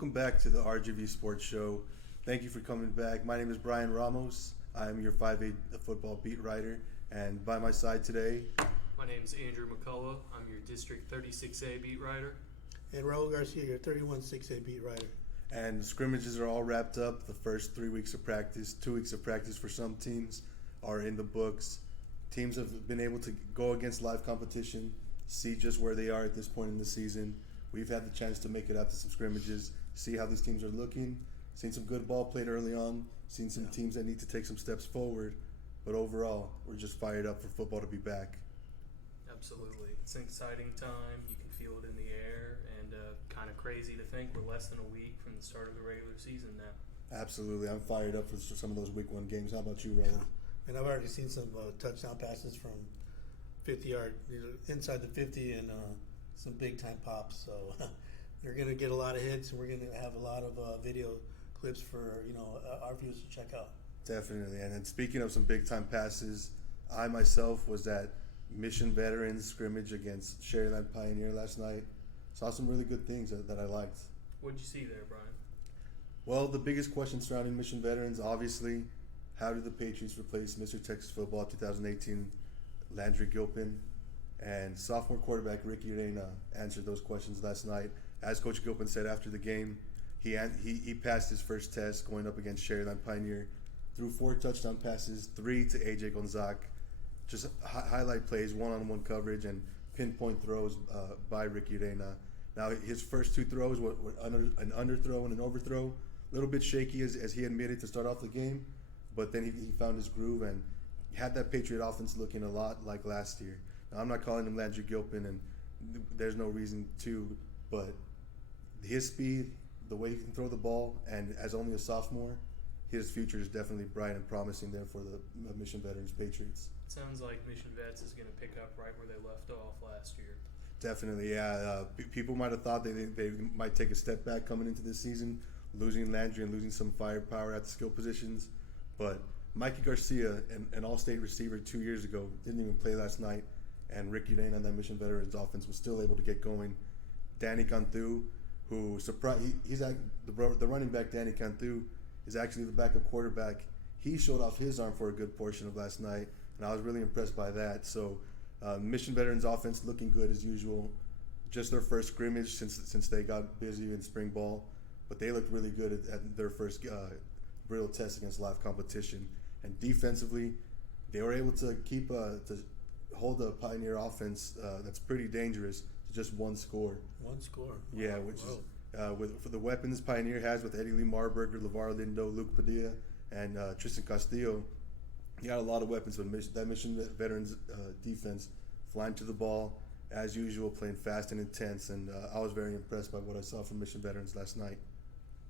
Welcome back to the RGV Sports Show. Thank you for coming back. My name is Brian Ramos. I'm your 5A football beat writer, and by my side today, my name is Andrew McCullough. I'm your District 36A beat writer. And Raul Garcia, your 31-6A beat writer. And scrimmages are all wrapped up. The first 3 weeks of practice, 2 weeks of practice for some teams are in the books. Teams have been able to go against live competition, see just where they are at this point in the season. We've had the chance to make it out to some scrimmages, see how these teams are looking, seen some good ball played early on, seen some teams that need to take some steps forward. But overall, we're just fired up for football to be back. Absolutely. It's an exciting time. You can feel it in the air, and kind of crazy to think we're less than a week from the start of the regular season now. Absolutely. I'm fired up for some of those week one games. How about you, Raul? And I've already seen some touchdown passes from 50-yard, inside the 50, and some big-time pops. So they're going to get a lot of hits, and we're going to have a lot of video clips for our viewers to check out. Definitely. And then speaking of some big-time passes, I myself was at Mission Veterans scrimmage against Sharyland Pioneer last night. Saw some really good things that I liked. What did you see there, Brian? Well, the biggest question surrounding Mission Veterans, obviously, how did the Patriots replace Mr. Texas Football 2018 Landry Gilpin? And sophomore quarterback Ricky Reina answered those questions last night. As Coach Gilpin said after the game, he passed his first test going up against Sharyland Pioneer, threw 4 touchdown passes, 3 to AJ Gonzaga, just highlight plays, one-on-one coverage, and pinpoint throws by Ricky Reina. Now, his first 2 throws were an underthrow and an overthrow. A little bit shaky as he admitted to start off the game, but then he found his groove and had that Patriot offense looking a lot like last year. Now, I'm not calling him Landry Gilpin, and there's no reason to, but his speed, the way he can throw the ball, and as only a sophomore, his future is definitely bright and promising there for the Mission Veterans Patriots. Sounds like Mission Vets is going to pick up right where they left off last year. Definitely, yeah. People might have thought they might take a step back coming into this season, losing Landry and losing some firepower at the skill positions. But Mikey Garcia, an all-state receiver 2 years ago, didn't even play last night, and Ricky Reina on that Mission Veterans offense was still able to get going. Danny Cantu, who he's the running back. Danny Cantu is actually the backup quarterback. He showed off his arm for a good portion of last night, and I was really impressed by that. So Mission Veterans offense looking good as usual. Just their first scrimmage since they got busy in spring ball, but they looked really good at their first real test against live competition. And defensively, they were able to to hold a Pioneer offense that's pretty dangerous to just one score. One score. Yeah, which is for the weapons Pioneer has with Eddie Lee Marburger, LeVar Lindo, Luke Padilla, and Tristan Castillo. You got a lot of weapons, but that Mission Veterans defense flying to the ball as usual, playing fast and intense, and I was very impressed by what I saw from Mission Veterans last night.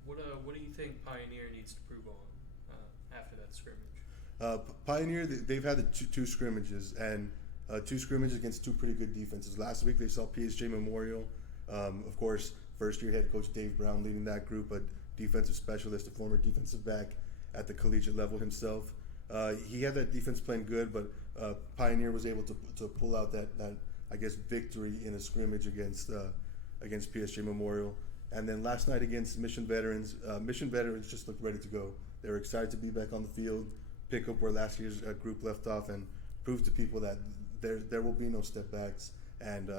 What do you think Pioneer needs to prove on after that scrimmage? Pioneer, they've had the two scrimmages, and 2 scrimmages against 2 pretty good defenses. Last week they saw PSG Memorial. Of course, first-year head coach Dave Brown leading that group, a defensive specialist, a former defensive back at the collegiate level himself. He had that defense playing good, but Pioneer was able to pull out that I guess victory in a scrimmage against PSG Memorial. And then last night against Mission Veterans just looked ready to go. They were excited to be back on the field, pick up where last year's group left off, and prove to people that there will be no step backs. And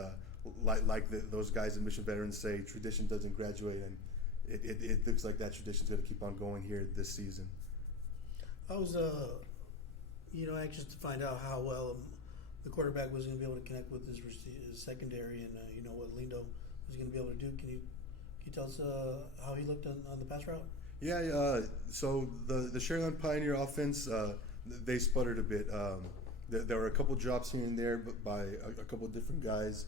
those guys in Mission Veterans say, tradition doesn't graduate, and it looks like that tradition's going to keep on going here this season. I was, anxious to find out how well the quarterback was going to be able to connect with his secondary, and what Lindo was going to be able to do. Can you tell us how he looked on the pass route? Yeah. So the Sharyland Pioneer offense, they sputtered a bit. There were a couple drops here and there, but by a couple different guys.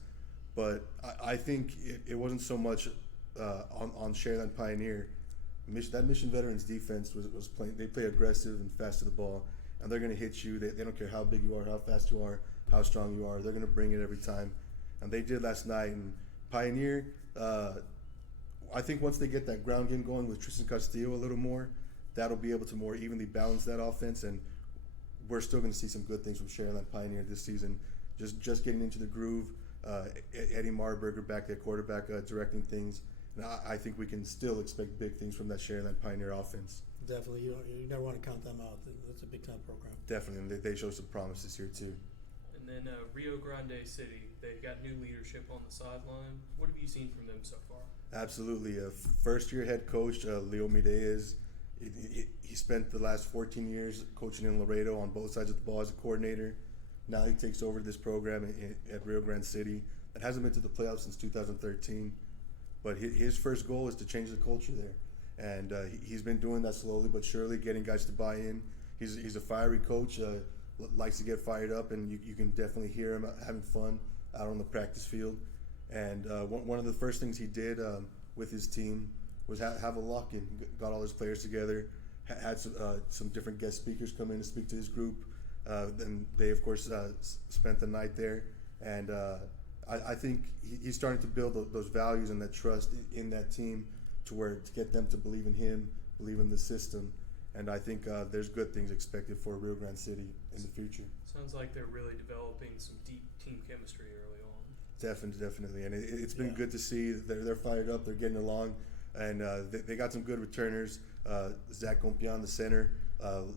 But I think it wasn't so much on Sharyland Pioneer. That Mission Veterans defense was playing. They play aggressive and fast to the ball, and they're going to hit you. They don't care how big you are, how fast you are, how strong you are. They're going to bring it every time, and they did last night. And Pioneer, I think once they get that ground game going with Tristan Castillo a little more, that'll be able to more evenly balance that offense, and we're still going to see some good things from Sharyland Pioneer this season. Just getting into the groove. Eddie Marburger back at quarterback directing things, And I think we can still expect big things from that Sharyland Pioneer offense. Definitely, you never want to count them out. That's a big time program. Definitely, and they show some promise this year too. And then Rio Grande City, they've got new leadership on the sideline. What have you seen from them so far? Absolutely. First-year head coach, Leo Midez, he spent the last 14 years coaching in Laredo on both sides of the ball as a coordinator. Now he takes over this program at Rio Grande City that hasn't been to the playoffs since 2013. But his first goal is to change the culture there. And he's been doing that slowly but surely, getting guys to buy in. He's a fiery coach, likes to get fired up, and you can definitely hear him having fun out on the practice field. And one of the first things he did with his team was have a lock-in. Got all his players together, had some different guest speakers come in to speak to his group. Then they, of course, spent the night there. And I think he's starting to build those values and that trust in that team to get them to believe in him, believe in the system. And I think there's good things expected for Rio Grande City in the future. Sounds like they're really developing some deep team chemistry early on. Definitely. And it's been good to see. They're fired up. They're getting along. And they got some good returners. Zach Compian, the center,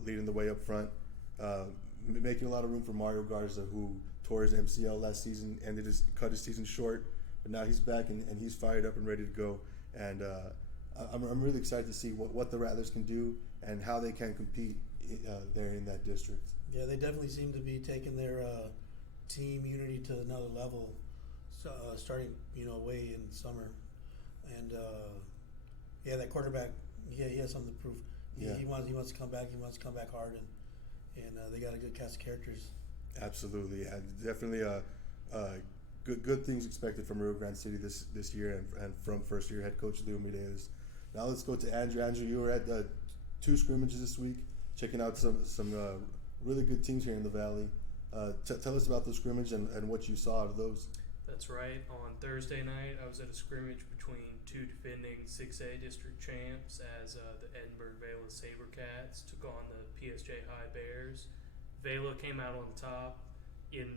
leading the way up front. Making a lot of room for Mario Garza, who tore his MCL last season and cut his season short. But now he's back and he's fired up and ready to go. And I'm really excited to see what the Rattlers can do and how they can compete there in that district. Yeah, they definitely seem to be taking their team unity to another level, starting way in summer. And that quarterback, he has something to prove. He wants to come back. He wants to come back hard, and they got a good cast of characters. Absolutely, yeah, definitely. Good things expected from Rio Grande City this year and from first-year head coach Leo Midez. Now let's go to Andrew. Andrew, you were at 2 scrimmages this week, checking out some really good teams here in the Valley. Tell us about those scrimmages and what you saw out of those. That's right. On Thursday night, I was at a scrimmage between 2 defending 6A district champs as the Edinburgh Vela Sabercats took on the PSJ High Bears. Vela came out on top in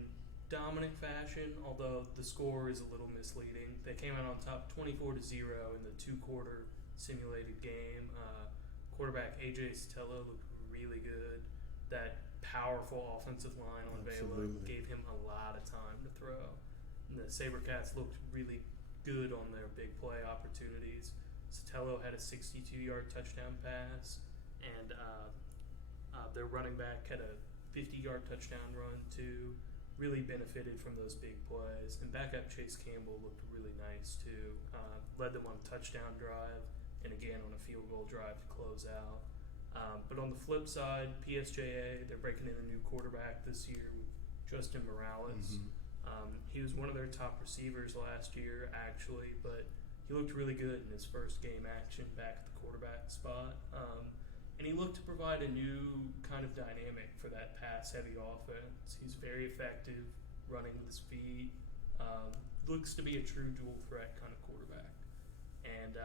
dominant fashion, although the score is a little misleading. They came out on top 24-0 in the 2-quarter simulated game. Quarterback AJ Sotelo looked really good. That powerful offensive line on Vela gave him a lot of time to throw. And the Sabercats looked really good on their big play opportunities. Sotelo had a 62-yard touchdown pass, and their running back had a 50-yard touchdown run too. Really benefited from those big plays. And backup Chase Campbell looked really nice too. Led them on a touchdown drive and again on a field goal drive to close out. But on the flip side, PSJA, they're breaking in a new quarterback this year with Justin Morales. He was one of their top receivers last year, actually, but he looked really good in his first game action back at the quarterback spot. And he looked to provide a new kind of dynamic for that pass-heavy offense. He's very effective running with his feet. Looks to be a true dual-threat kind of quarterback. And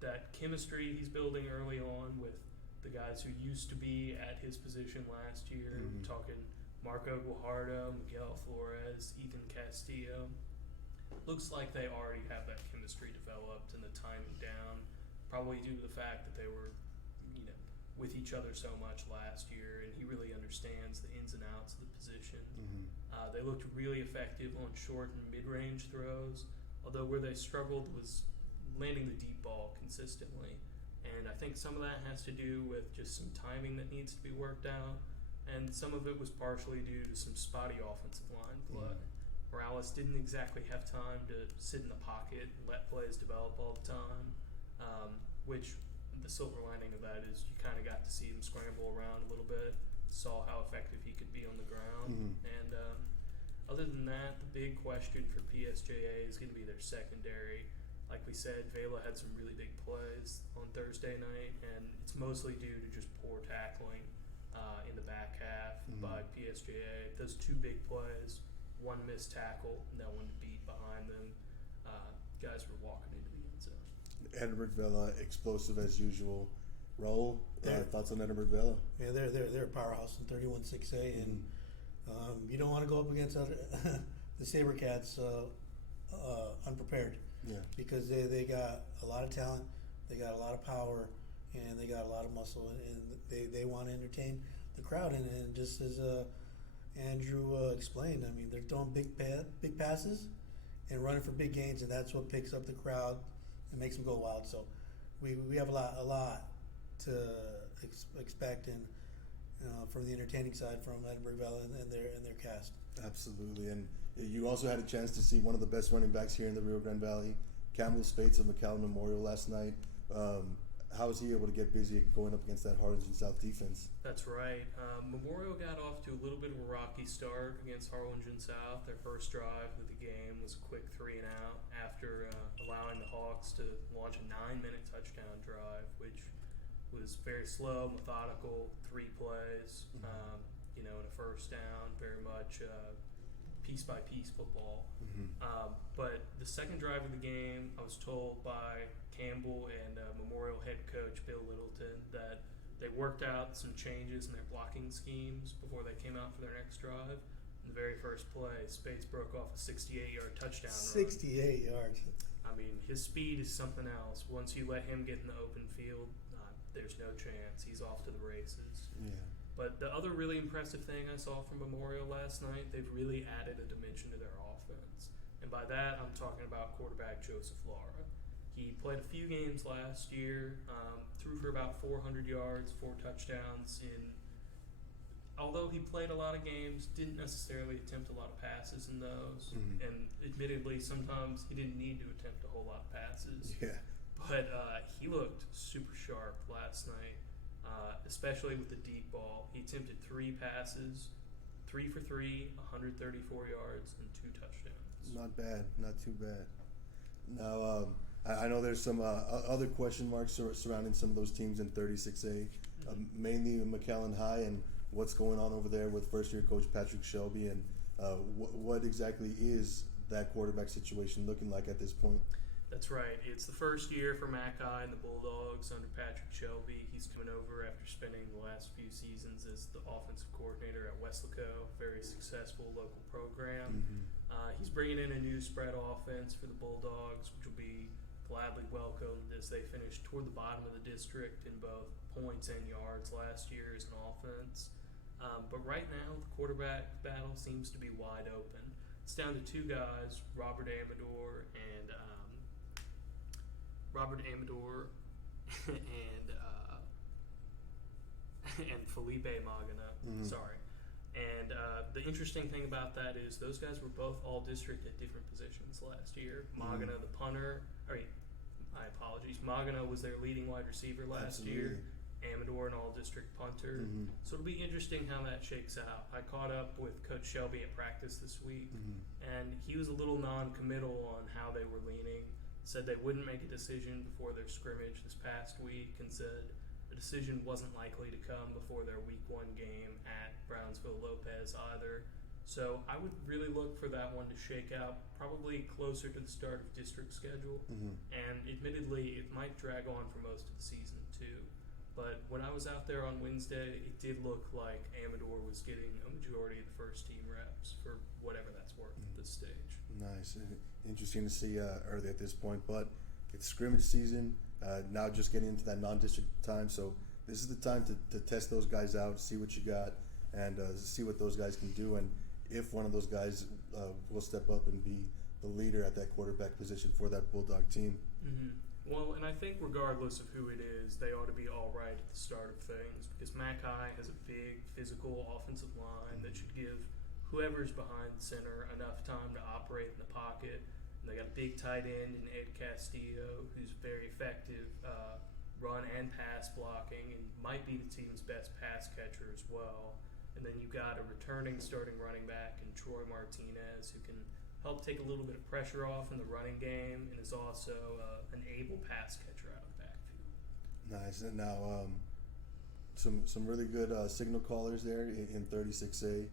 that chemistry he's building early on with the guys who used to be at his position last year, talking Marco Guajardo, Miguel Flores, Ethan Castillo. Looks like they already have that chemistry developed and the timing down, probably due to the fact that they were with each other so much last year, and he really understands the ins and outs of the position. They looked really effective on short and mid-range throws, although where they struggled was landing the deep ball consistently. And I think some of that has to do with just some timing that needs to be worked out, and some of it was partially due to some spotty offensive line play. Morales didn't exactly have time to sit in the pocket and let plays develop all the time, which the silver lining of that is you kind of got to see him scramble around a little bit, saw how effective he could be on the ground. And other than that, the big question for PSJA is going to be their secondary. Like we said, Vela had some really big plays on Thursday night, and it's mostly due to just poor tackling in the back half by PSJA. Those 2 big plays, 1 missed tackle, no one to beat behind them. Guys were walking into the end zone. Edinburgh Vela, explosive as usual. Raul, thoughts on Edinburgh Vela? Yeah, they're a powerhouse in 31-6A, and you don't want to go up against the Sabercats unprepared. Yeah. because they got a lot of talent, they got a lot of power, and they got a lot of muscle, and they want to entertain the crowd. And just as Andrew explained, I mean, they're throwing big passes and running for big gains, and that's what picks up the crowd and makes them go wild. So we have a lot to expect and from the entertaining side from Edinburgh Valley and their cast. Absolutely, and you also had a chance to see one of the best running backs here in the Rio Grande Valley, Campbell Spates of McAllen Memorial last night. How was he able to get busy going up against that Harlingen South defense? That's right. Memorial got off to a little bit of a rocky start against Harlingen South. Their first drive of the game was a quick 3 and out after allowing the Hawks to launch a 9-minute touchdown drive, which was very slow, methodical, 3 plays, in a first down, very much piece-by-piece football. But the second drive of the game, I was told by Campbell and Memorial head coach Bill Littleton that they worked out some changes in their blocking schemes before they came out for their next drive. In the very first play, Spates broke off a 68-yard touchdown run. 68 yards. I mean, his speed is something else. Once you let him get in the open field, there's no chance. He's off to the races. Yeah. But the other really impressive thing I saw from Memorial last night, they've really added a dimension to their offense. And by that, I'm talking about quarterback Joseph Lara. He played a few games last year, threw for about 400 yards, 4 touchdowns. Although he played a lot of games, didn't necessarily attempt a lot of passes in those. And admittedly, sometimes he didn't need to attempt a whole lot of passes. Yeah. But he looked super sharp last night, especially with the deep ball. He attempted 3 passes, 3 for 3, 134 yards, and 2 touchdowns. Not bad, not too bad. Now, I know there's some other question marks surrounding some of those teams in 36A, mainly McAllen High, and what's going on over there with first-year coach Patrick Shelby, and what exactly is that quarterback situation looking like at this point? That's right. It's the first year for Mac High and the Bulldogs under Patrick Shelby. He's coming over after spending the last few seasons as the offensive coordinator at Weslaco, very successful local program. He's bringing in a new spread offense for the Bulldogs, which will be gladly welcomed as they finished toward the bottom of the district in both points and yards last year as an offense. But right now, the quarterback battle seems to be wide open. It's down to 2 guys, Robert Amador and and Felipe Magana. Sorry. And the interesting thing about that is those guys were both all district at different positions last year. Magana, the punter, my apologies. Magana was their leading wide receiver last year. Amador, an all-district punter. So it'll be interesting how that shakes out. I caught up with Coach Shelby at practice this week, and he was a little non-committal on how they were leaning. Said they wouldn't make a decision before their scrimmage this past week, and said the decision wasn't likely to come before their week 1 game at Brownsville Lopez either. So I would really look for that one to shake out probably closer to the start of district schedule. And admittedly, it might drag on for most of the season too. But when I was out there on Wednesday, it did look like Amador was getting a majority of the first team reps for whatever that's worth at this stage. Nice. Interesting to see early at this point, but it's scrimmage season, now just getting into that non-district time, so this is the time to test those guys out, see what you got, and see what those guys can do, and if one of those guys will step up and be the leader at that quarterback position for that Bulldog team. Well, and I think regardless of who it is, they ought to be all right at the start of things, because Mac High has a big physical offensive line that should give whoever's behind the center enough time to operate in the pocket. And they got a big tight end in Ed Castillo, who's very effective run and pass blocking, and might be the team's best pass catcher as well. And then you've got a returning starting running back in Troy Martinez, who can help take a little bit of pressure off in the running game, and is also an able pass catcher out of the backfield. Nice. And now some really good signal callers there in 36A.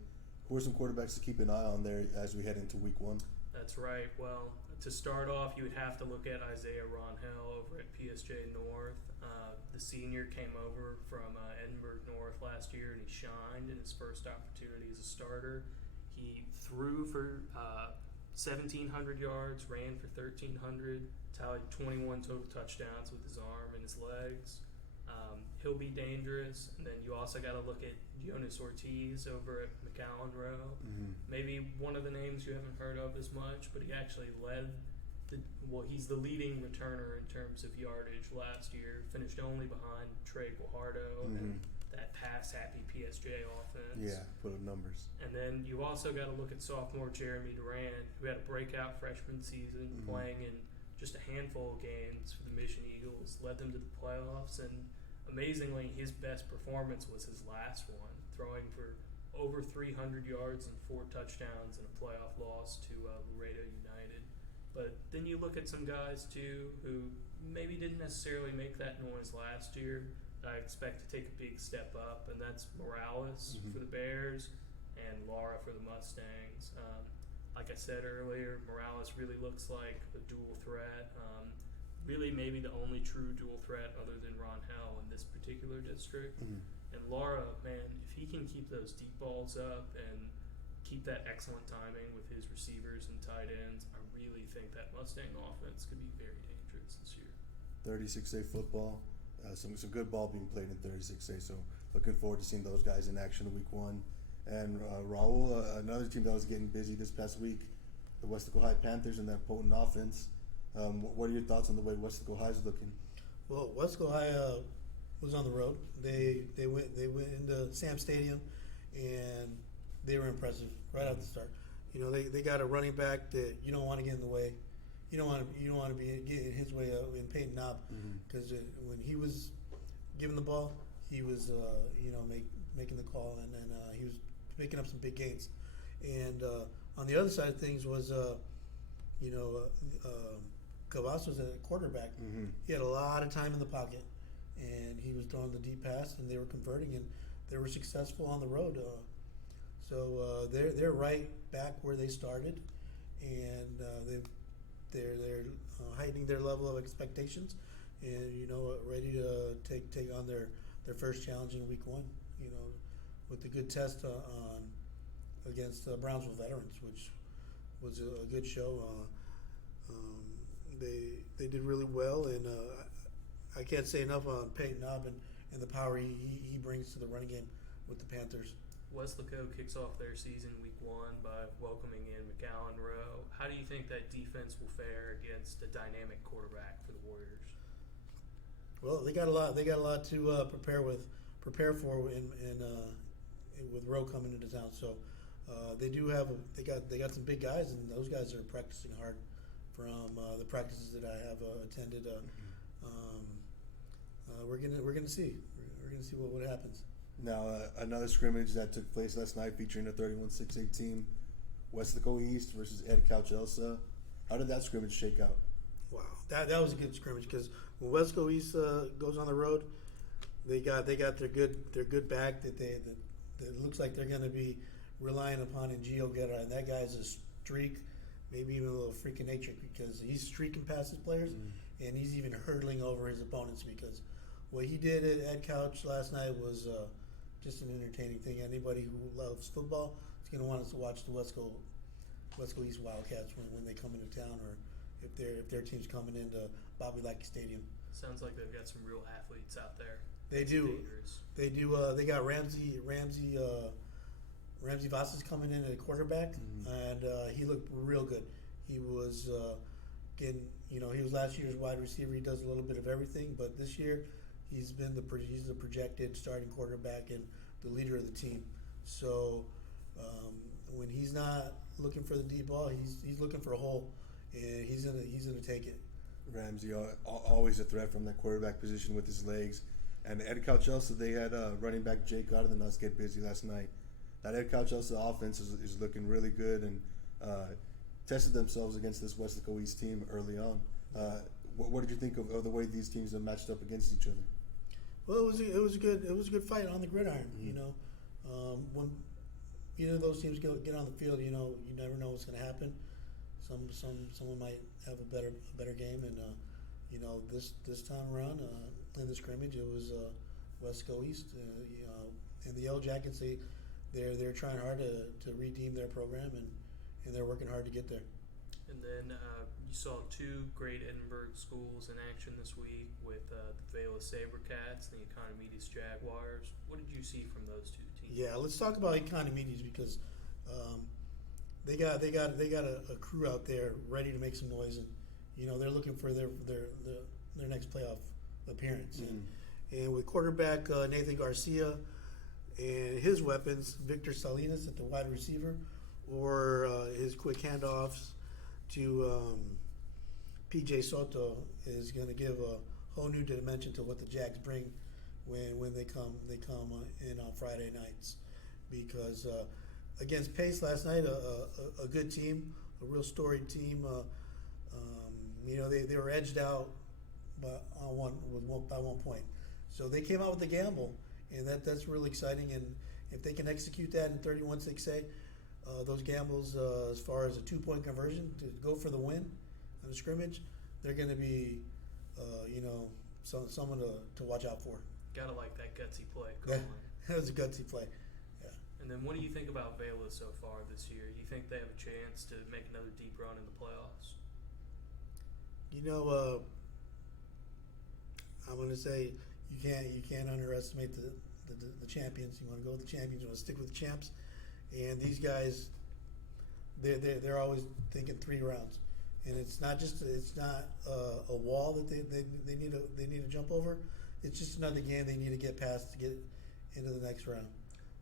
Who are some quarterbacks to keep an eye on there as we head into week 1? That's right. Well, to start off, you would have to look at Isaiah Ronhell over at PSJ North. The senior came over from Edinburgh North last year, and he shined in his first opportunity as a starter. He threw for 1,700 yards, ran for 1,300, tallied 21 total touchdowns with his arm and his legs. He'll be dangerous. And then you also got to look at Jonas Ortiz over at McAllen Row. Maybe one of the names you haven't heard of as much, but he actually he's the leading returner in terms of yardage last year. Finished only behind Trey Guajardo and that pass-happy PSJ offense. Yeah, full of numbers. And then you also got to look at sophomore Jeremy Duran, who had a breakout freshman season, playing in just a handful of games for the Mission Eagles, led them to the playoffs, and amazingly, his best performance was his last one, throwing for over 300 yards and 4 touchdowns in a playoff loss to Laredo United. But then you look at some guys, too, who maybe didn't necessarily make that noise last year, that I expect to take a big step up, and that's Morales for the Bears and Lara for the Mustangs. Like I said earlier, Morales really looks like a dual threat. Really maybe the only true dual threat other than Ron Hell in this particular district. And Lara, man, if he can keep those deep balls up and keep that excellent timing with his receivers and tight ends, I really think that Mustang offense could be very dangerous this year. 36A football, some good ball being played in 36A, so looking forward to seeing those guys in action in week 1. And Raul, another team that was getting busy this past week, the Weslaco High Panthers and that potent offense. What are your thoughts on the way Weslaco High is looking? Well, Weslaco High was on the road. They went into Sam Stadium, and they were impressive right off the start. You know, they got a running back that you don't want to get in the way. You don't want to be getting in his way in Peyton Knob, because when he was given the ball, he was making the call, and then he was making up some big gains. And on the other side of things was Cavazos was a quarterback. He had a lot of time in the pocket, and he was throwing the deep pass, and they were converting, and they were successful on the road. So they're right back where they started, and they're heightening their level of expectations, and ready to take on their first challenge in week 1. With a good test against Brownsville Veterans, which was a good show. They did really well, and I can't say enough on Peyton Knob and the power he brings to the running game with the Panthers. Weslaco kicks off their season week 1 by welcoming in McAllen Row. How do you think that defense will fare against a dynamic quarterback for the Warriors? Well, they got a lot to prepare for with Rowe coming into town. So they got some big guys, and those guys are practicing hard from the practices that I have attended. We're gonna see what happens. Now, another scrimmage that took place last night featuring a 31-6A team, Weslaco East versus Edcouch-Elsa. How did that scrimmage shake out? Wow, that was a good scrimmage, because when Weslaco East goes on the road, they got their good back that looks like they're going to be relying upon in Gio Guerra, and that guy's a streak, maybe even a little freak of nature, because he's streaking past his players, and he's even hurdling over his opponents, because what he did at Edcouch last night was just an entertaining thing. Anybody who loves football is going to want us to watch the Weslaco East Wildcats when they come into town, or if their team's coming into Bobby Lackey Stadium. Sounds like they've got some real athletes out there. They do. Dangerous. They do. They got Ramsey Vasquez coming in at quarterback, and he looked real good. He was he was last year's wide receiver. He does a little bit of everything, but this year he's the projected starting quarterback and the leader of the team. So when he's not looking for the deep ball, he's looking for a hole, and he's gonna take it. Ramsey, always a threat from that quarterback position with his legs. And Edcouch-Elsa, they had running back Jake out of the nuts get busy last night. That Edcouch-Elsa offense is looking really good, and tested themselves against this Weslaco East team early on. What did you think of the way these teams have matched up against each other? Well, it was a good fight on the gridiron. When those teams get on the field, you never know what's going to happen. Someone might have a better game, and this time around in the scrimmage it was Weslaco East. And the Yellow Jackets, they're trying hard to redeem their program, and they're working hard to get there. And then you saw two great Edinburgh schools in action this week with the Vela Sabercats and the Economides Jaguars. What did you see from those two teams? Yeah, let's talk about Economides because they got a crew out there ready to make some noise, and they're looking for their next playoff appearance. And with quarterback Nathan Garcia and his weapons, Victor Salinas at the wide receiver, or his quick handoffs to PJ Soto is going to give a whole new dimension to what the Jags bring when they come in on Friday nights. Because against Pace last night, a good team, a real storied team. They were edged out by one point, so they came out with the gamble, and that's really exciting. And if they can execute that in 31-6A, those gambles as far as a 2-point conversion to go for the win on the scrimmage, they're going to be someone to watch out for. Gotta like that gutsy play. That was a gutsy play. Yeah. And then what do you think about Vela so far this year? Do you think they have a chance to make another deep run in the playoffs? I'm going to say you can't underestimate the champions. You want to go with the champions. You want to stick with the champs. And these guys, they're always thinking 3 rounds, and it's not a wall that they need to jump over. It's just another game they need to get past to get into the next round.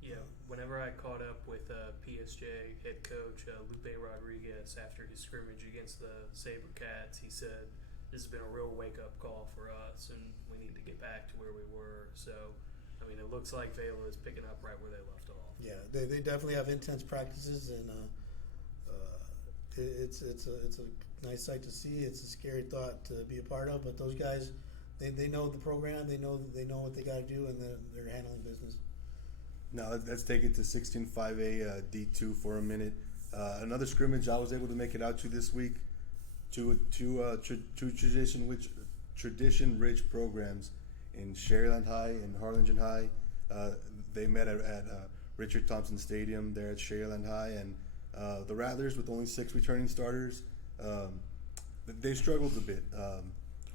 Yeah, whenever I caught up with PSJ head coach Lupe Rodriguez after his scrimmage against the Sabercats, he said this has been a real wake-up call for us, and we need to get back to where we were. So, I mean, it looks like Vela is picking up right where they left off. Yeah, they definitely have intense practices, and it's a nice sight to see. It's a scary thought to be a part of, but those guys, they know the program, they know what they got to do, and they're handling business. Now let's take it to 16-5A D2 for a minute. Another scrimmage I was able to make it out to this week. Two tradition-rich programs in Sharyland High and Harlingen High. They met at Richard Thompson Stadium there at Sharyland High, and the Rattlers, with only 6 returning starters, they struggled a bit.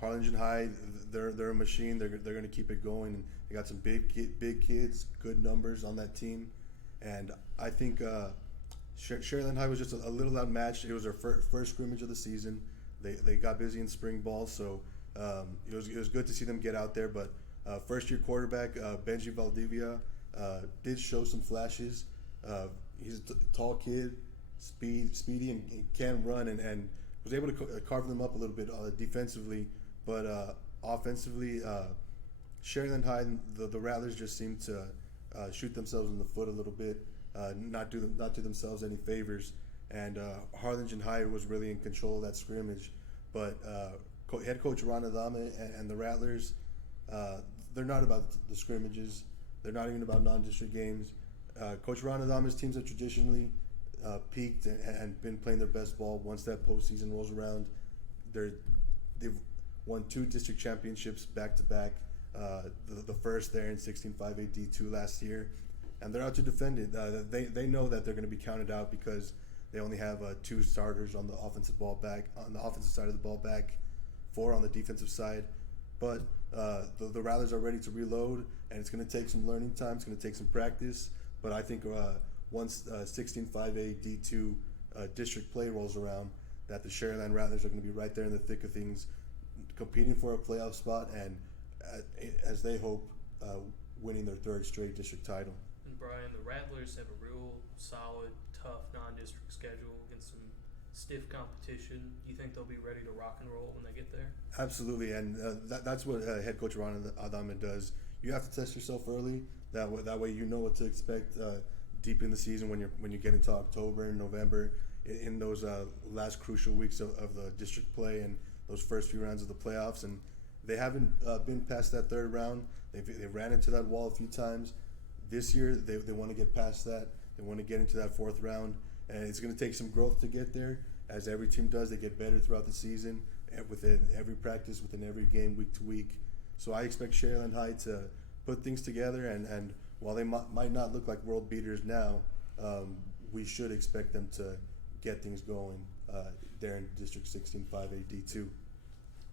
Harlingen High, they're a machine. They're going to keep it going. And they got some big kids, good numbers on that team, and I think Sharyland High was just a little outmatched. It was their first scrimmage of the season. They got busy in spring ball, so it was good to see them get out there. But first-year quarterback Benji Valdivia did show some flashes. He's a tall kid, speedy, and can run, and was able to carve them up a little bit defensively. But offensively, Sharyland High, the Rattlers just seemed to shoot themselves in the foot a little bit, not do themselves any favors. And Harlingen High was really in control of that scrimmage. But head coach Ron Adame and the Rattlers, they're not about the scrimmages. They're not even about non-district games. Coach Ron Adame's teams have traditionally peaked and been playing their best ball once that postseason rolls around. They've won 2 district championships back-to-back, the first there in 16-5A D2 last year. And they're out to defend it. They know that they're going to be counted out because they only have 2 starters on the offensive side of the ball back, 4 on the defensive side. But the Rattlers are ready to reload, and it's going to take some learning time. It's going to take some practice. But I think once 16-5A D2 district play rolls around, that the Sharyland Rattlers are going to be right there in the thick of things, competing for a playoff spot, and as they hope, winning their 3rd straight district title. And Brian, the Rattlers have a real solid, tough non-district schedule against some stiff competition. Do you think they'll be ready to rock and roll when they get there? Absolutely, and that's what head coach Ron Adame does. You have to test yourself early. That way you know what to expect deep in the season when you get into October and November, in those last crucial weeks of the district play and those first few rounds of the playoffs. And they haven't been past that 3rd round. They ran into that wall a few times. This year they want to get past that. They want to get into that 4th round, and it's going to take some growth to get there. As every team does, they get better throughout the season, within every practice, within every game, week to week. So I expect Sharyland High to put things together, and while they might not look like world beaters now, we should expect them to get things going there in District 16 5A D2.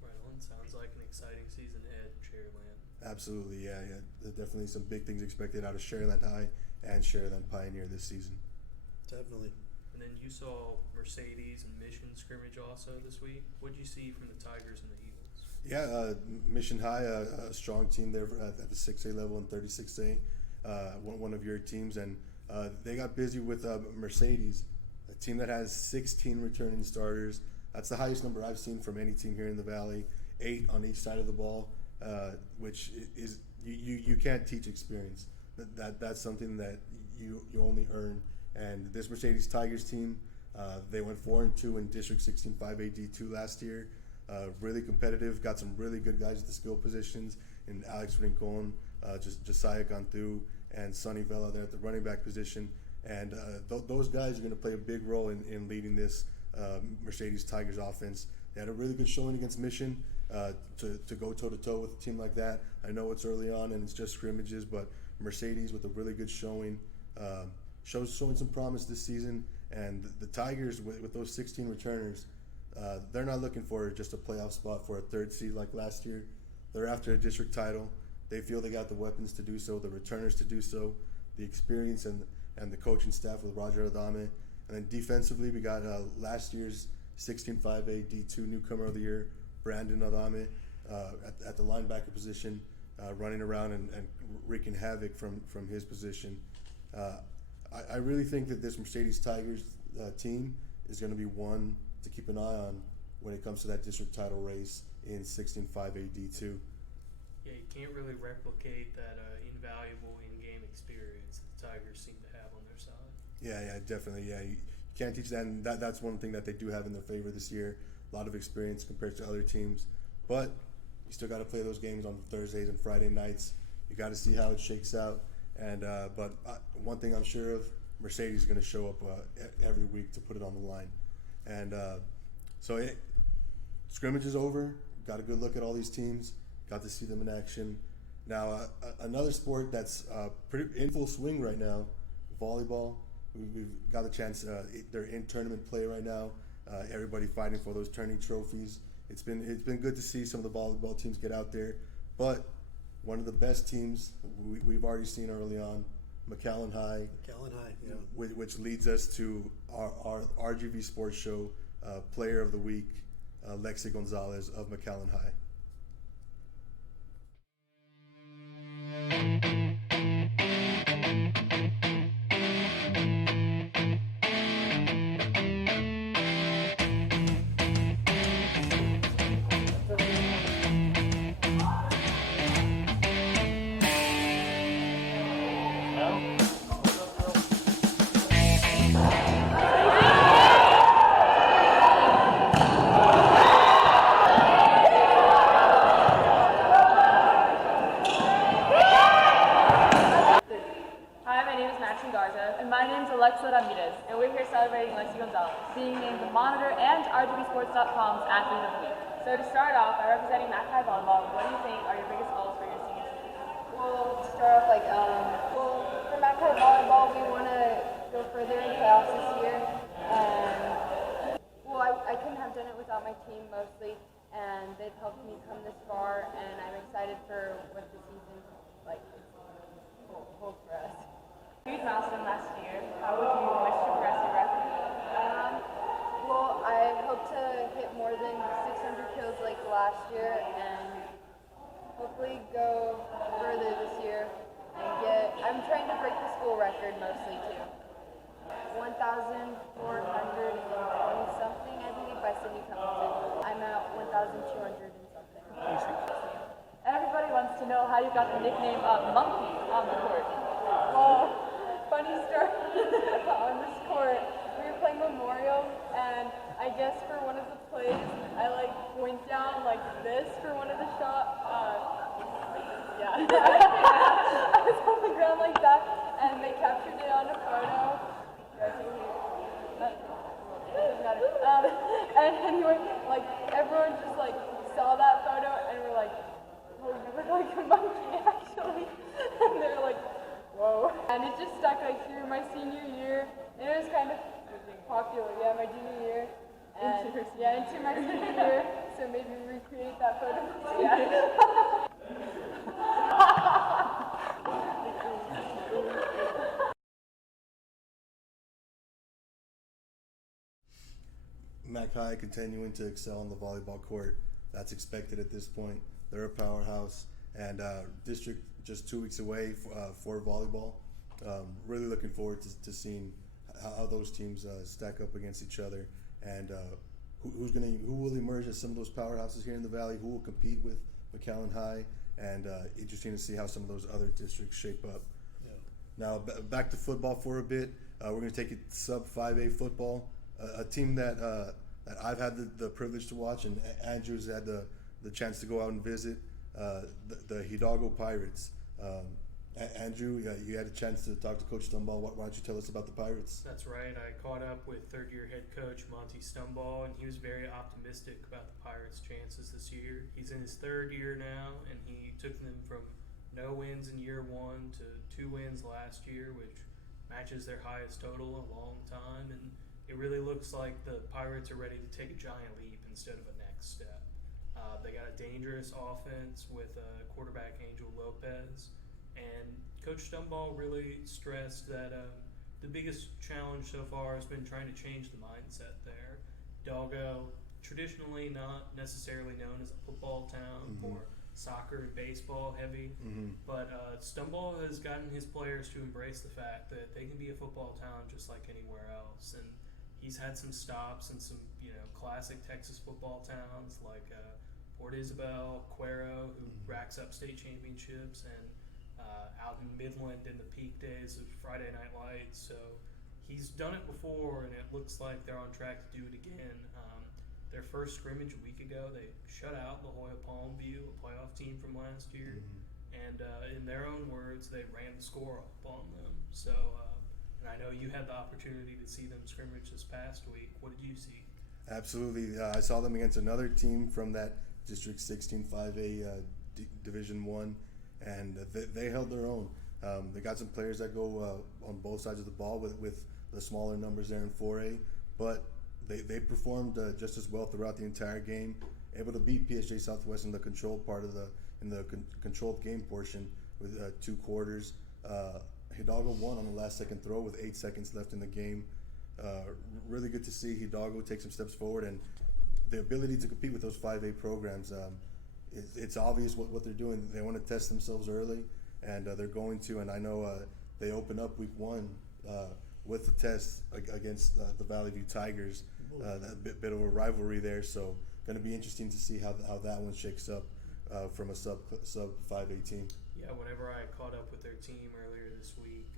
Right on. Sounds like an exciting season ahead in Sharyland. Absolutely, yeah. There's definitely some big things expected out of Sharyland High and Sharyland Pioneer this season. Definitely. And then you saw Mercedes and Mission scrimmage also this week. What did you see from the Tigers and the Eagles? Yeah, Mission High, a strong team there at the 6A level and 36A, one of your teams, and they got busy with Mercedes, a team that has 16 returning starters. That's the highest number I've seen from any team here in the Valley. 8 on each side of the ball, which is you can't teach experience. That's something that you only earn. And this Mercedes Tigers team, they went 4-2 in District 16 5A D2 last year. Really competitive, got some really good guys at the skill positions in Alex Rincon, Josiah Cantu, and Sonny Vela there at the running back position. And those guys are going to play a big role in leading this Mercedes Tigers offense. They had a really good showing against Mission to go toe-to-toe with a team like that. I know it's early on and it's just scrimmages, but Mercedes with a really good showing, showing some promise this season. And the Tigers, with those 16 returners, they're not looking for just a playoff spot for a 3rd seed like last year. They're after a district title. They feel they got the weapons to do so, the returners to do so, the experience and the coaching staff with Roger Adame. And then defensively, we got last year's 16 5A D2 newcomer of the year, Brandon Adame, at the linebacker position, running around and wreaking havoc from his position. I really think that this Mercedes Tigers team is going to be one to keep an eye on when it comes to that district title race in 16 5A D2. Yeah, you can't really replicate that invaluable in-game experience that the Tigers seem to have on their side. Yeah, definitely. Yeah, you can't teach that, and that's one thing that they do have in their favor this year. A lot of experience compared to other teams, but you still got to play those games on Thursdays and Friday nights. You got to see how it shakes out. And but one thing I'm sure of, Mercedes is going to show up every week to put it on the line. And scrimmage is over. Got a good look at all these teams. Got to see them in action. Now, another sport that's pretty in full swing right now, volleyball. We've got a chance. They're in tournament play right now. Everybody fighting for those tourney trophies. It's been good to see some of the volleyball teams get out there. But one of the best teams we've already seen early on, McAllen High. McAllen High, yeah. Which leads us to our RGV Sports Show Player of the Week, Lexi Gonzalez of McAllen High. And we're here celebrating Lexi Gonzalez, being named the Monitor and RGVSports.com's Athlete of the Week. So to start off, by representing Mac High Volleyball, what do you think are your biggest goals for your senior season? Well, to start off, for Mac High Volleyball, we want to go further in playoffs this year. I couldn't have done it without my team mostly, and they've helped me come this far, and I'm excited for what the season holds for us. Huge milestone last year. How would you wish to progress your record? I hope to hit more than 600 kills like last year, and hopefully go further this year. I'm trying to break the school record mostly too. 1,420 something, I believe, by Sydney Cummington. I'm at 1,200 and something. Everybody wants to know how you got the nickname of Monkey on the court. Well, funny story. On this court, we were playing Memorial, and I guess for one of the plays, I went down like this for one of the shots. I was on the ground like that, and they captured it on a photo. And anyway, everyone just saw that photo and were like, "Oh, you look like a monkey, actually." And they were like, "Whoa!" And it just stuck through my senior year, and it was kind of popular. Yeah, my junior year, And yeah, into my senior year, so maybe recreate that photo. Yeah. Mac High continuing to excel on the volleyball court. That's expected at this point. They're a powerhouse, and district just 2 weeks away for volleyball. Really looking forward to seeing how those teams stack up against each other, and who will emerge as some of those powerhouses here in the Valley. Who will compete with McAllen High, and interesting to see how some of those other districts shape up. Yeah. Now back to football for a bit. We're going to take it sub 5A football. A team that I've had the privilege to watch, and Andrew's had the chance to go out and visit, the Hidalgo Pirates. Andrew, you had a chance to talk to Coach Stumball. Why don't you tell us about the Pirates? That's right. I caught up with third-year head coach Monty Stumball, and he was very optimistic about the Pirates' chances this year. He's in his third year now, and he took them from no wins in year one to 2 wins last year, which matches their highest total in a long time. And it really looks like the Pirates are ready to take a giant leap instead of a next step. They got a dangerous offense with quarterback Angel Lopez. And Coach Stumball really stressed that the biggest challenge so far has been trying to change the mindset there. Hidalgo, traditionally not necessarily known as a football town, more soccer and baseball heavy, but Stumball has gotten his players to embrace the fact that they can be a football town just like anywhere else. And he's had some stops in some classic Texas football towns like Port Isabel, Cuero, who racks up state championships, and out in Midland in the peak days of Friday Night Lights. So he's done it before, and it looks like they're on track to do it again. Their first scrimmage a week ago, they shut out La Jolla Palmview, a playoff team from last year, and in their own words, they ran the score up on them. So, and I know you had the opportunity to see them scrimmage this past week. What did you see? Absolutely. I saw them against another team from that District 16 5A Division 1. And they held their own. They got some players that go on both sides of the ball with the smaller numbers there in 4A, but they performed just as well throughout the entire game, able to beat PSG Southwest in the controlled part of controlled game portion with 2 quarters. Hidalgo won on the last second throw with 8 seconds left in the game. Really good to see Hidalgo take some steps forward, and the ability to compete with those 5A programs. It's obvious what they're doing. They want to test themselves early, and they're going to. And I know they open up week 1 with the test against the Valley View Tigers. A bit of a rivalry there, so going to be interesting to see how that one shakes up from a sub 5A team. Yeah, whenever I caught up with their team earlier this week,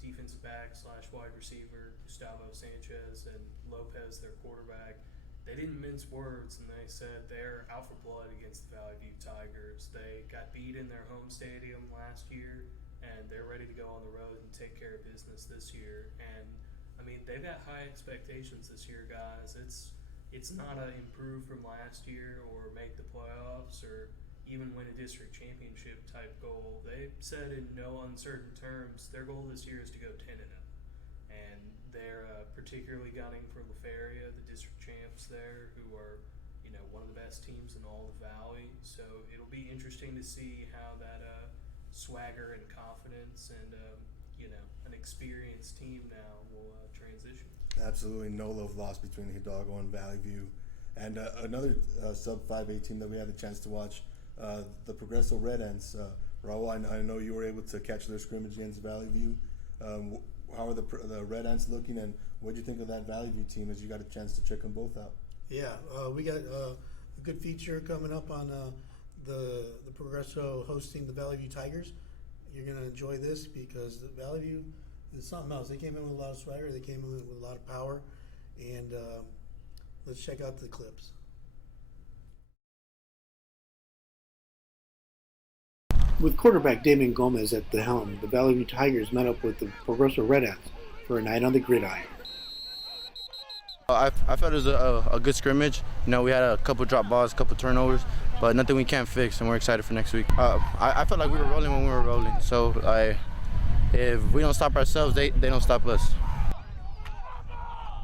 defensive back / wide receiver Gustavo Sanchez and Lopez, their quarterback, they didn't mince words, and they said they're out for blood against the Valley View Tigers. They got beat in their home stadium last year, and they're ready to go on the road and take care of business this year. And I mean, they've got high expectations this year, guys. It's not a improve from last year or make the playoffs or even win a district championship type goal. They said in no uncertain terms their goal this year is to go 10-0. And they're particularly gunning for La Feria, the district champs there, who are, one of the best teams in all the Valley. So it'll be interesting to see how that swagger and confidence and, an experienced team now will transition. Absolutely no love lost between Hidalgo and Valley View. And another sub 5A team that we had a chance to watch, the Progreso Red Ants. Raul, I know you were able to catch their scrimmage against Valley View. How are the Red Ants looking, and what do you think of that Valley View team as you got a chance to check them both out? Yeah, we got a good feature coming up on the Progreso hosting the Valley View Tigers. You're going to enjoy this because the Valley View is something else. They came in with a lot of swagger. They came in with a lot of power. And let's check out the clips. With quarterback Damien Gomez at the helm, the Valley View Tigers met up with the Progreso Red Ants for a night on the gridiron. I felt it was a good scrimmage. We had a couple drop balls, a couple turnovers, but nothing we can't fix, and we're excited for next week. I felt like we were rolling when we were rolling, so if we don't stop ourselves, they don't stop us.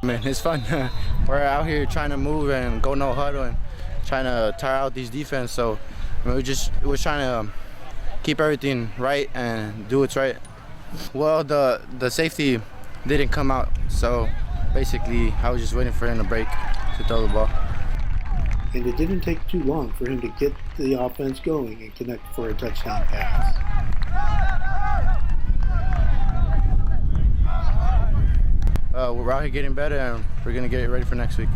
Man, it's fun. We're out here trying to move and go no huddle and trying to tire out these defense. So we're trying to keep everything right and do what's right. Well, the safety didn't come out, so basically I was just waiting for him to break to throw the ball. And it didn't take too long for him to get the offense going and connect for a touchdown pass. We're out here getting better, and we're going to get ready for next week.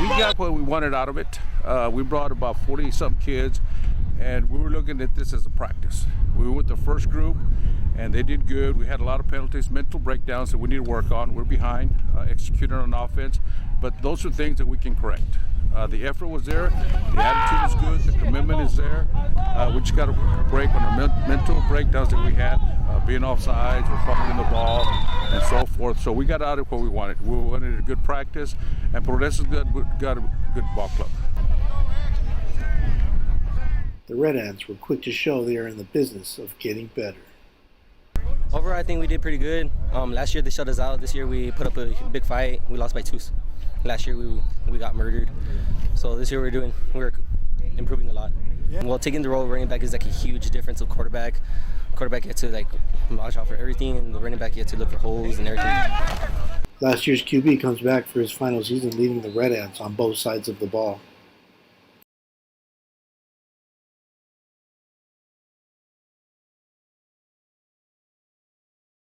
We got what we wanted out of it. We brought about 40-something kids, and we were looking at this as a practice. We were with the first group, and they did good. We had a lot of penalties, mental breakdowns that we need to work on. We're behind, executing on offense, but those are things that we can correct. The effort was there, the attitude is good, the commitment is there. We just got to break on the mental breakdowns that we had, being off sides, or fumbling the ball, and so forth. So we got out of what we wanted. We wanted a good practice, and Progress is good. We got a good ball club. The Red Ants were quick to show they are in the business of getting better. Overall, I think we did pretty good. Last year they shut us out. This year we put up a big fight. We lost by 2. Last year we got murdered. So this year we're improving a lot. Yeah. Well, taking the role of running back is like a huge difference of quarterback. Quarterback gets to like watch out for everything, and the running back gets to look for holes and everything. Last year's QB comes back for his final season leading the Red Ants on both sides of the ball.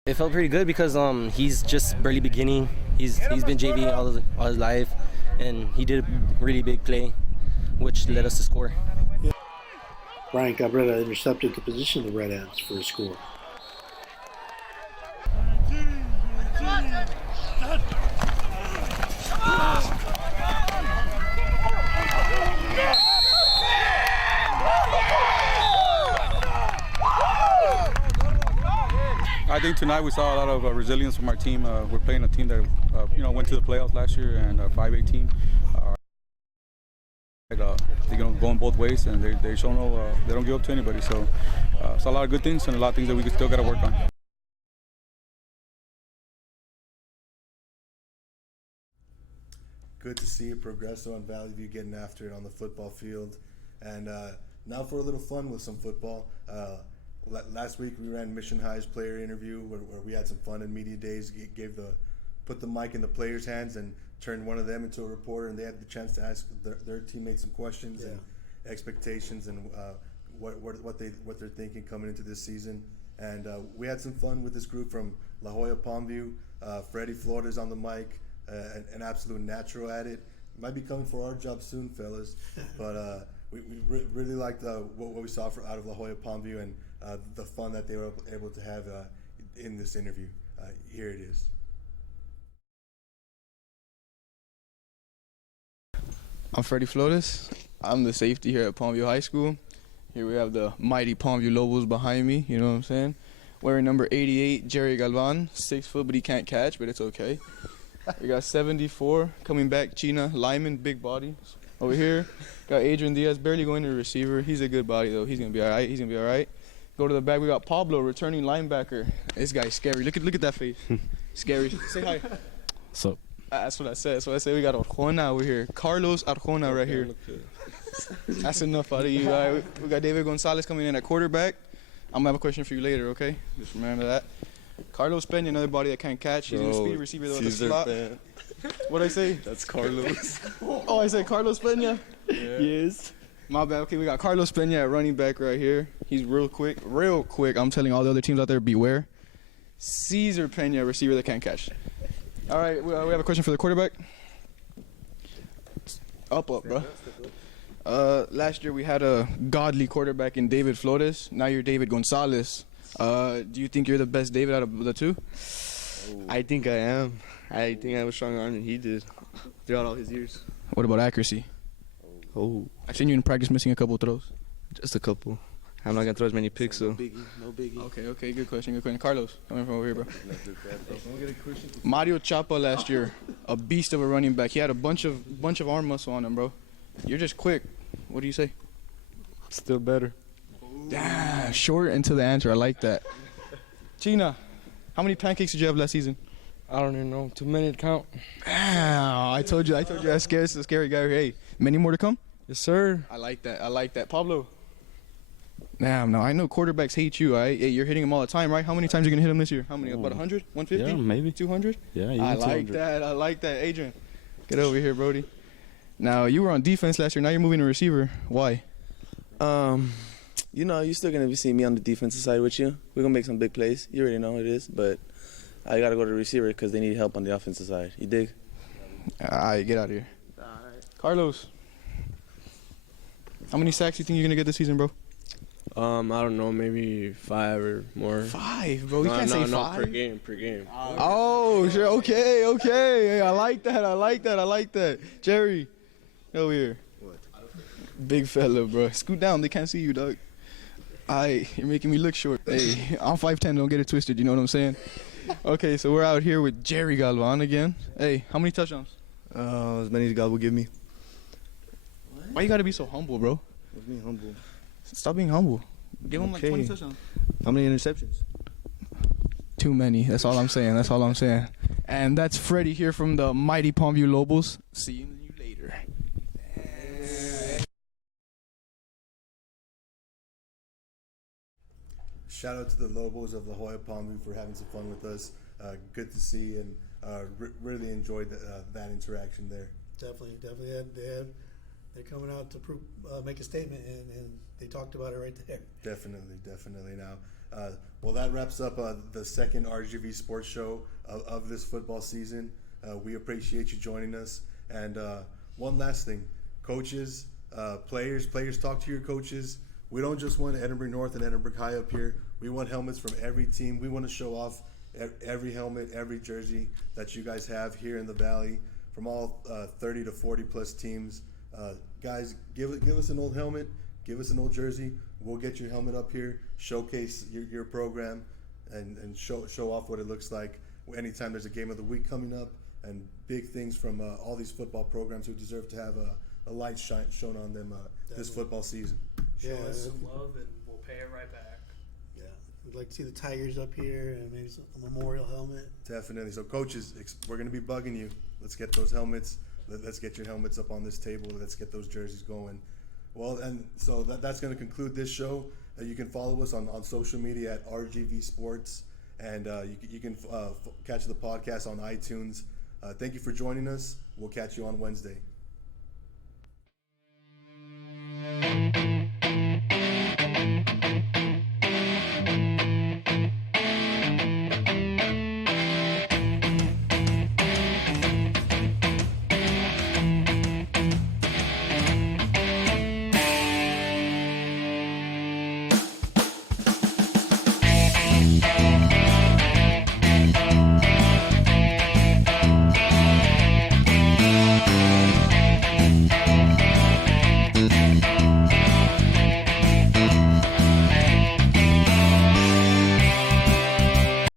It felt pretty good because he's just barely beginning. He's been JV all his life, and he did a really big play, which led us to score. Brian Cabrera intercepted to position the Red Ants for a score. I think tonight we saw a lot of resilience from our team. We're playing a team that went to the playoffs last year, and a 5A team. They're going both ways, and they show they don't give up to anybody. So it's a lot of good things and a lot of things that we still got to work on. Good to see Progresso and Valley View getting after it on the football field. And now for a little fun with some football. Last week we ran Mission High's player interview where we had some fun in media days, put the mic in the players' hands and turned one of them into a reporter, and they had the chance to ask their teammates some questions and expectations and what they're thinking coming into this season. And we had some fun with this group from La Jolla Palmview. Freddie Florida's on the mic, an absolute natural at it. Might be coming for our job soon, fellas. But we really liked what we saw out of La Jolla Palmview and the fun that they were able to have in this interview. Here it is. I'm Freddie Flores. I'm the safety here at Palmview High School. Here we have the mighty Palmview Lobos behind me, you know what I'm saying? Wearing number 88, Jerry Galvan, 6 foot, but he can't catch, but it's okay. We got 74 coming back, China Lyman, big body. Over here, got Adrian Diaz, barely going to the receiver. He's a good body though. He's gonna be all right. Go to the back. We got Pablo, returning linebacker. This guy's scary. Look at that face. Scary. Say hi. What's up? That's what I said. So I say we got Arjona over here. Carlos Arjona right here. That's enough out of you. All right, we got David Gonzalez coming in at quarterback. I'm gonna have a question for you later, okay? Just remember that. Carlos Peña, another body that can't catch. He's a speed receiver though. Caesar slot. fan. What'd I say? That's Carlos. Oh, I said Carlos Peña? Yeah. Yes. My bad. Okay, we got Carlos Peña at running back right here. He's real quick. I'm telling all the other teams out there, beware. Caesar Peña, receiver that can't catch. All right, we have a question for the quarterback. Up, bro. Last year we had a godly quarterback in David Flores. Now you're David Gonzalez. Do you think you're the best David out of the two? I think I am. I think I have a stronger arm than he did throughout all his years. What about accuracy? Oh, I've seen you in practice missing a couple throws. just a couple. I'm not gonna throw as many picks, so. No biggie. Okay, good question. Carlos, coming from over here, bro. Mario Chapa last year, a beast of a running back. He had a bunch of arm muscle on him, bro. You're just quick. What do you say? Still better. Yeah, short into the answer. I like that. Gina, how many pancakes did you have last season? I don't even know. Too many to count. I told you that's a scary guy. Hey, many more to come? Yes, sir. I like that. Pablo. Damn, no, I know quarterbacks hate you. Hey, you're hitting them all the time, right? How many times are you going to hit them this year? How many? About 100? 150? Yeah, maybe. 200? Yeah, even I 200. like that. Adrian, get over here, Brody. Now, you were on defense last year. Now you're moving to receiver. Why? You know, you're still going to be seeing me on the defensive side with you. We're going to make some big plays. You already know what it is, but I got to go to receiver because they need help on the offensive side. You dig? All right, get out of here. All right. Carlos, how many sacks do you think you're going to get this season, bro? I don't know, maybe 5 or more. 5, bro. You can't say 5. No, per game. Oh, sure. Okay. Hey, I like that. Jerry, over here. What? Big fella, bro. Scoot down. They can't see you, dog. You're making me look short. Hey, I'm 5'10". Don't get it twisted. You know what I'm saying? Okay, so we're out here with Jerry Galvan again. Hey, how many touchdowns? As many as God will give me. Why you gotta be so humble, bro? What's being humble? Stop being humble. Give him like 20 touchdowns. How many interceptions? Too many. That's all I'm saying. And that's Freddie here from the mighty Palmview Lobos. See you later. Shout out to the Lobos of La Jolla Palmview for having some fun with us. Good to see, and really enjoyed that interaction there. Definitely. They're coming out to make a statement, and they talked about it right there. Definitely. Now, well, that wraps up the second RGV Sports Show of this football season. We appreciate you joining us. And one last thing, coaches, players, talk to your coaches. We don't just want Edinburgh North and Edinburgh High up here. We want helmets from every team. We want to show off every helmet, every jersey that you guys have here in the Valley from all 30 to 40 plus teams. Guys, give us an old helmet, give us an old jersey. We'll get your helmet up here, showcase your program, and show off what it looks like. Anytime there's a game of the week coming up, and big things from all these football programs who deserve to have a light shown on them this football season. Show us some love, and we'll pay it right back. Yeah, we'd like to see the Tigers up here and maybe a memorial helmet. Definitely. So, coaches, we're going to be bugging you. Let's get those helmets. Let's get your helmets up on this table. Let's get those jerseys going. Well, and so that's going to conclude this show. You can follow us on social media at RGV Sports, and you can catch the podcast on iTunes. Thank you for joining us. We'll catch you on Wednesday.